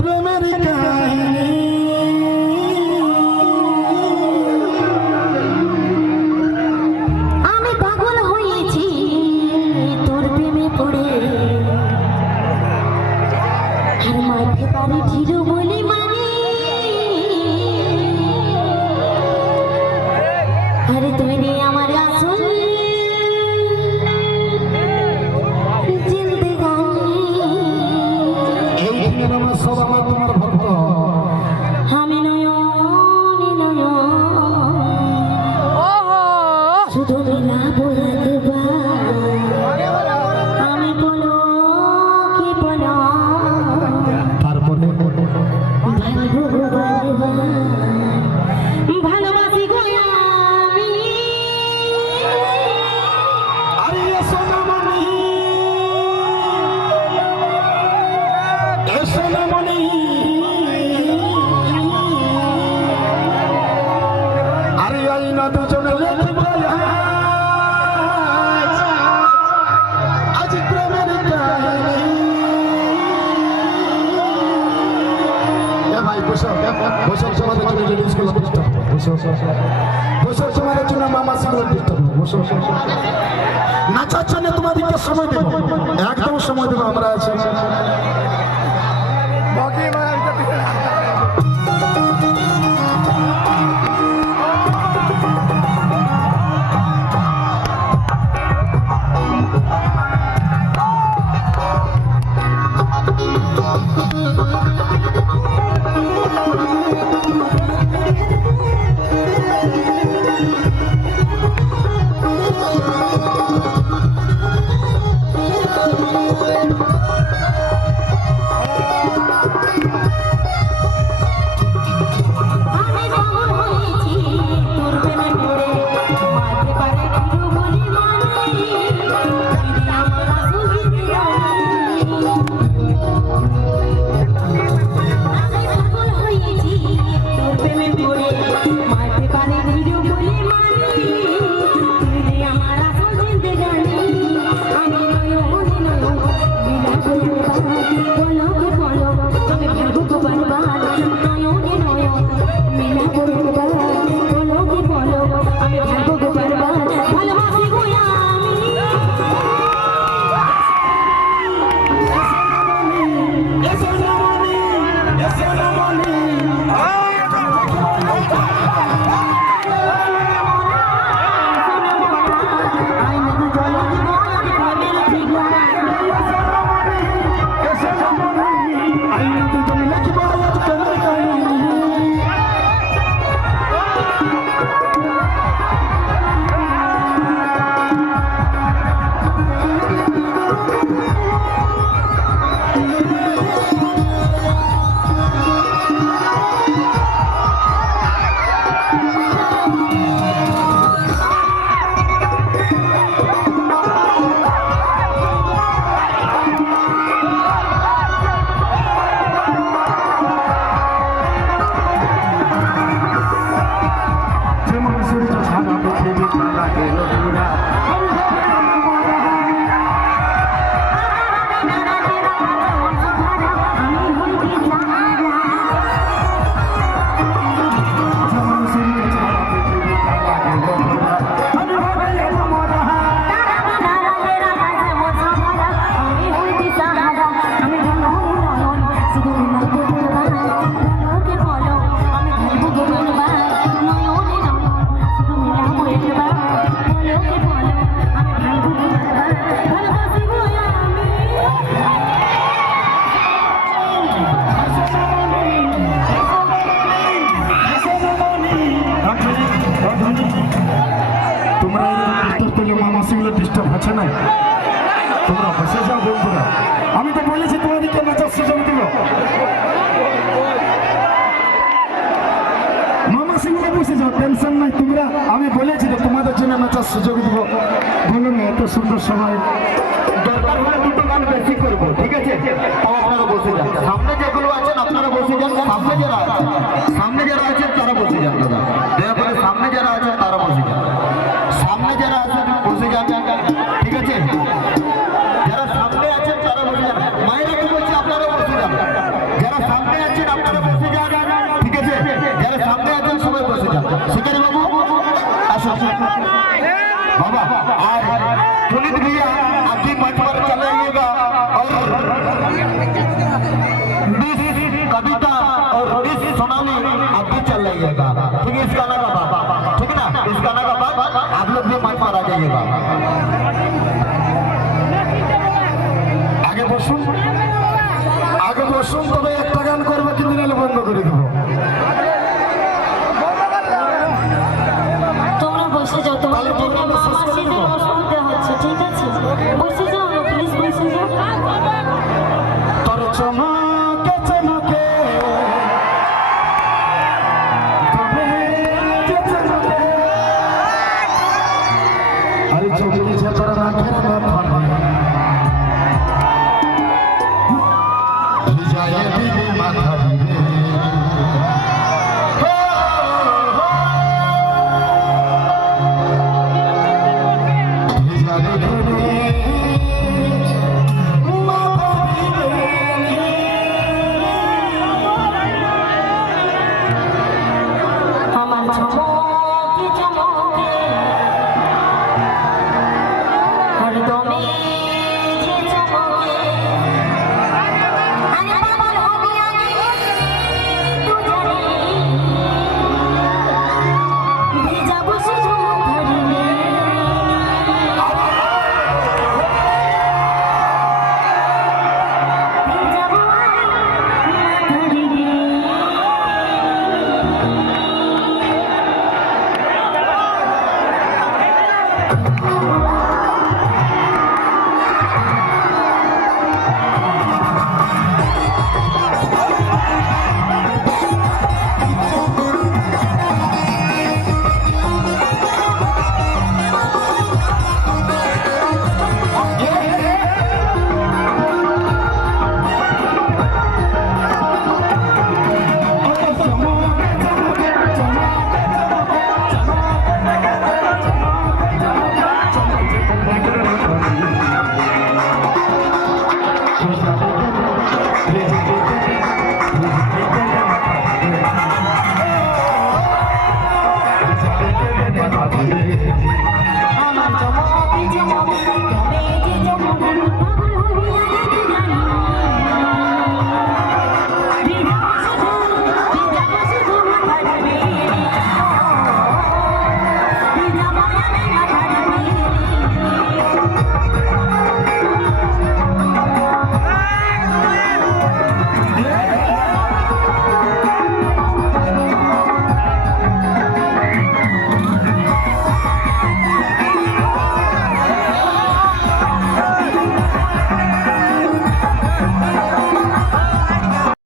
প্রেমের কাহিনী আমি পাগল হয়েছি তোর প্রেমে পড়ে আর মাঠে বাড়ি ঢিলু বলি মানে আরে তুই রে আমার আসল জিন্দেগানি এই দিনের আমার সব আমার তোমার ভক্ত আমি নয়ন নয়ন শুধু মিলাবো একবার আমি বলো কি বলো তারপরে ভালোবাসি গো আমি আরে সোনামণি সোনামণি আরে আই না দুজনে লেখব আজ প্রেমের কাহিনী ভাই বসো বসো তোমাদের জন্য রিলিজ করলাম বসো বসো তোমাদের জন্য মামা সিঙ্গল ডিস্টার্ব বসো নাচার জন্য তোমাদেরকে সময় দেবো একদম সময় দেবো আমরা আছি আমি পাগল হয়েছি তোর প্রেমে পড়ে মাঠে বাড়ি ঢিলু বলি মানে তুই রে আমার আসল জিন্দেগানি আমি পাগল হয়েছি তোর প্রেমে পড়ে মাঠে বাড়ি ঢিলু বলি মানে তুই রে আমার আসল জিন্দেগানি আমি নয়ন নয়ন বিলাবো বলো কি বলো আমি ভাববো বারবার নয়নে নয়ন মিলাবো বলো কি বলো আমি ভাববো বারবার ভালোবাসি গো ডিস্টার্ব হচ্ছে না তোমরা বসে যাও বন্ধুরা আমি তো বলেছি তোমাদেরকে নাচার সুযোগ দিব মামা সিংহ বসে যাও টেনশন নাই তোমরা আমি বলেছি তো তোমাদের জন্য নাচার সুযোগ দিব বলো না এত সুন্দর সময় দরকার হলে দুটো গান বেশি করবো ঠিক আছে তাও আপনারা বসে যান সামনে যেগুলো আছেন আপনারা বসে যান সামনে যারা আছেন তারা বসে যান দাদা দয়া করে সামনে যারা আছেন তারা বসে যান সামনে যারা আছেন বসে যান ঠিক আছে যারা সামনে আছেন তারা বসে যান মায়েরা বলছি আপনারা বসে যান যারা সামনে बाबा आज पुनीत भैया आपकी मंच पर चले आइएगा और कविता और सोनाली आप भी चल रहिएगा, ठीक है? इस गाना का बाद, ठीक है ना? इस गाना का बाद आप लोग भी मंच पर आ जाइएगा। आगे बसुन, आगे बसुन, तबे একটা গান করবে কিন্তু নালে বন্ধ করে দেব। তোমরা বসে যাও, তোমাদের জন্য মামাসিদের অসুবিধা হচ্ছে, ঠিক আছে? বসে যাও না, প্লিজ বসে যাও। তোর চমকে চমকে তবে যে চমকে আরে চমকে যে তোর রাখে না ফানে ভিজায়ে দিবি মাথা